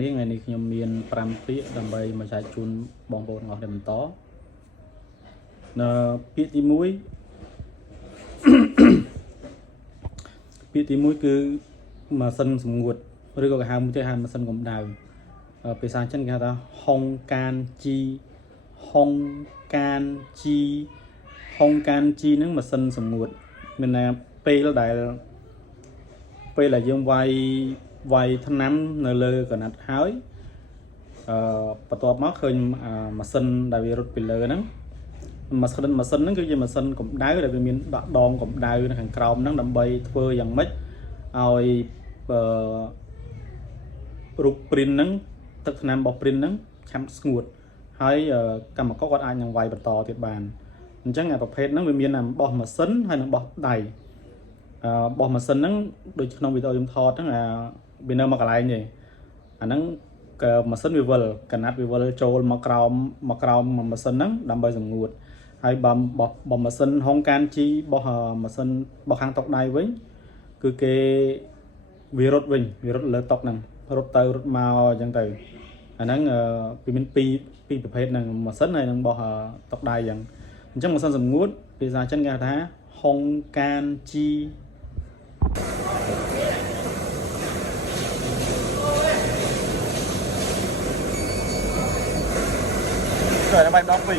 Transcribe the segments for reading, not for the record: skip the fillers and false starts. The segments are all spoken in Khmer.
នេះថ្ងៃនេះខ្ញុំមាន5ពាក្យដើម្បីមកចែកជូនបងប្អូនទាំងអស់គ្នាបន្តពាក្យទី1ពាក្យទី1គឺម៉ាស៊ីនសម្ងួតឬក៏គេហៅមួយទៀតហៅម៉ាស៊ីនកម្ដៅភាសាចិនគេហៅថាហុងកានជីហុងកានជីហ្នឹងម៉ាស៊ីនសម្ងួតមានន័យពេលដែលយើងវាយថ្នាំនៅលើកណាត់ហើយបន្ទាប់មកឃើញម៉ាស៊ីនដែលវារត់ពីលើហ្នឹងម៉ាស៊ីនហ្នឹងគឺជាម៉ាស៊ីនកម្ដៅដែលវាមានដាក់ដងកម្ដៅនៅខាងក្រោមហ្នឹងដើម្បីធ្វើយ៉ាងម៉េចឲ្យរូបព្រីនហ្នឹងទឹកថ្នាំរបស់ព្រីនហ្នឹងឆាប់ស្ងួតហើយកម្មករគាត់អាចនឹងវាយបន្តទៀតបានអញ្ចឹងប្រភេទហ្នឹងវាមានបោះម៉ាស៊ីនហើយនិងបោះដៃបោះម៉ាស៊ីនហ្នឹងដូចក្នុងវីដេអូខ្ញុំថតហ្នឹងវានៅមកកន្លែងទេអាហ្នឹងម៉ាស៊ីនវាវិលកណាត់វាវិលចូលមកក្រោមម៉ាស៊ីនហ្នឹងដើម្បីសម្ងួតហើយបើម៉ាស៊ីនហុងកានជីបោះម៉ាស៊ីនបោះខាងតុកដៃវិញគឺគេវារត់លើតុកហ្នឹងរត់ទៅរត់មកអញ្ចឹងទៅអាហ្នឹងវាមានពីរប្រភេទហ្នឹងម៉ាស៊ីនហើយនឹងបោះតុកដៃអញ្ចឹងម៉ាស៊ីនសម្ងួតភាសាចិនគេហៅថាហុងកានជីrồi nó bay đóng vì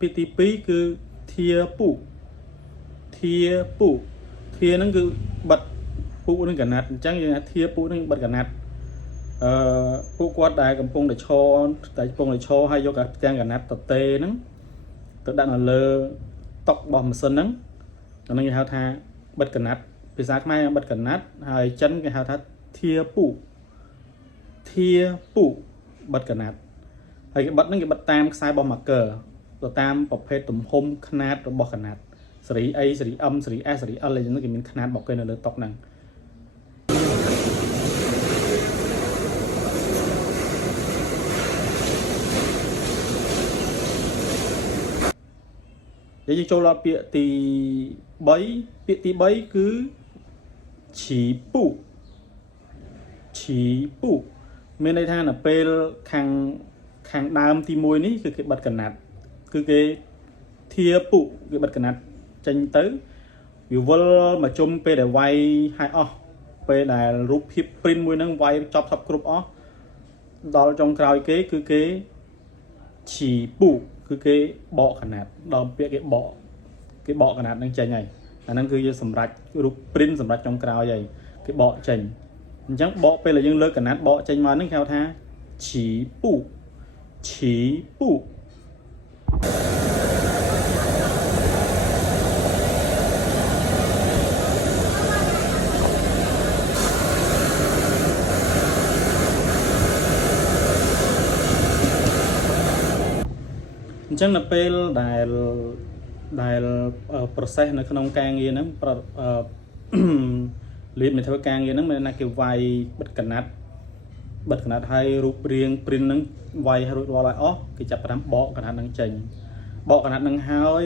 PTP គឺធាពុធាហ្នឹងគឺបិទពុនឹងកណាត់អញ្ចឹងយើងថាធាពុនឹងបិទកណាត់ពួកគាត់ដែលកំពុងតែឈរហើយយកផ្ទាំងកណាត់តទេហ្នឹងទៅដាក់នៅលើតុរបស់ម៉ាស៊ីនហ្នឹងអាហ្នឹងគេហៅថាបិទកណាត់ភាសាខ្មែរបិទកណាត់ហើយចិនគេហៅថាធាពុបិទកណាត់ហើយគេបិទហ្នឹងគេបិទតាមខ្សែរបស់ marker ទៅតាមប្រភេទទំហំຂະຫນាតរបស់កណាត់សេរី A សេរី M សេរី S សេរី L អញ្ចឹងគេមានຂະຫນាតរបស់គេនៅលើតុហ្នឹងយើងចូលដល់ពាក្យទី3គឺឈីពុមានន័យថានៅពេលខាងដើមទី1នេះគឺគេបិទកណាត់គឺគេធាពុគេបិទកណាត់ចេញទៅវាវិលមកជុំពេលដែលវាយឲ្យអស់ពេលដែលរូបភាពព្រីនមួយហ្នឹងវាយចប់គ្រប់អស់ដល់ចុងក្រោយគេគឺគេឈីពុគឺគេបកកណាត់ដល់ពាក្យគេបកកណាត់ហ្នឹងចេញហើយអាហ្នឹងគឺយើងសម្រាប់រូបព្រីនសម្រាប់ចុងក្រោយហើយគេបកចេញអញ្ចឹងបកពេលដែលយើងលើកកណាត់បកចេញមកហ្នឹងគេហៅថាឈីពុអញ្ចឹងនៅពេលដែល process នៅក្នុងការងារហ្នឹងលៀបមកធ្វើការងារហ្នឹងមានណាគេវាយបិទកណាត់ហើយរូបរាងព្រីនហ្នឹងវាយរួចរាល់ហើយអស់គេចាប់ផ្ដើមបកកណាត់ហ្នឹងចេញបកកណាត់ហ្នឹងហើយ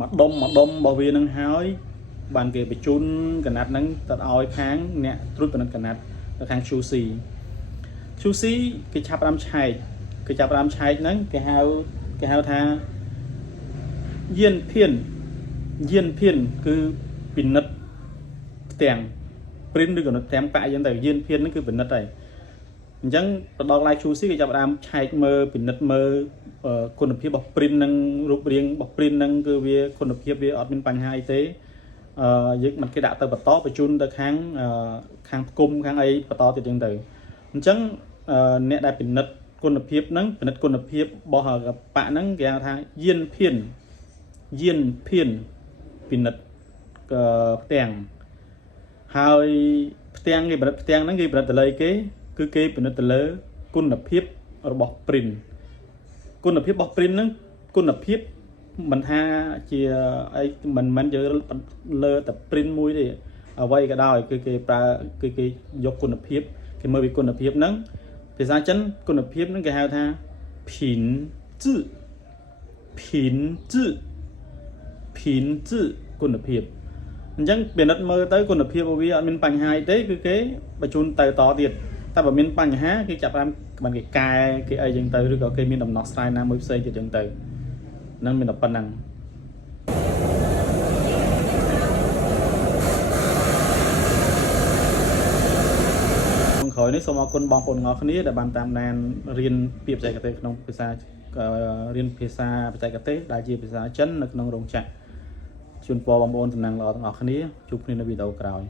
មកដុំរបស់វាហ្នឹងហើយបានគេបញ្ជូនកណាត់ហ្នឹងទៅឲ្យខាងអ្នកត្រួតពិនិត្យកណាត់ទៅខាង QC គេចាប់ផ្ដើមឆែកហ្នឹងគេហៅថាយានភានគឺពិនិត្យផ្ទាំងព្រីនឬក៏ផ្ទាំងប៉ាក់អញ្ចឹងទៅយានភានហ្នឹងគឺពិនិត្យហើយអញ្ចឹងទៅដល់ Live QC គេចាប់ផ្ដើមឆែកមើលពិនិត្យមើលគុណភាពរបស់ព្រីនហ្នឹងរូបរាងរបស់ព្រីនហ្នឹងគឺវាគុណភាពវាអត់មានបញ្ហាអីទេយើងមិនគេដាក់ទៅបន្តបញ្ជូនទៅខាងផ្គុំខាងអីបន្តទៀតអញ្ចឹងទៅអញ្ចឹងអ្នកដែលពិនិត្យគុណភាពហ្នឹងពិនិត្យគុណភាពរបស់ប៉ាក់ហ្នឹងគេហៅថាយានភានពិនិត្យផ្ទាំងហើយផ្ទាំងគេពិនិត្យផ្ទាំងហ្នឹងគេពិនិត្យទៅលើគេគឺគេពិនិត្យទៅលើគុណភាពរបស់ព្រីនគុណភាពរបស់ព្រីនហ្នឹងគុណភាពមិនថាជាអីមិនមែនយកលើតែព្រីនមួយទេអ្វីក៏ដោយគឺគេយកគុណភាពគេមើលពីគុណភាពហ្នឹងភាសាចិនគុណភាពហ្នឹងគេហៅថា品质គុណភាព អ អញ្ចឹងពិនិត្យមើលទៅគុណភាពរបស់វាអត់មានបញ្ហាអីទេគឺគេបញ្ជូនទៅតទៀតតែបើមានបញ្ហាគេចាប់បានបានគេកែគេអីចឹងទៅឬក៏គេមានដំណោះស្រាយណាមួយផ្សេងទៀតចឹងទៅនឹងមានតែប៉ុណ្ណឹងក្រោយនេះសូមអរគុណបងប្អូនទាំងអស់គ្នាដែលបានតាមដានរៀនពាក្យបច្ចេកទេសក្នុងភាសារៀនភាសាបច្ចេកទេសដែលជាភាសាចិននៅក្នុងរោងចក្រជូនពរបងប្អូនតំណាងល្អទាំងអស់គ្នាជួបគ្នានៅវីដេអូក្រោយ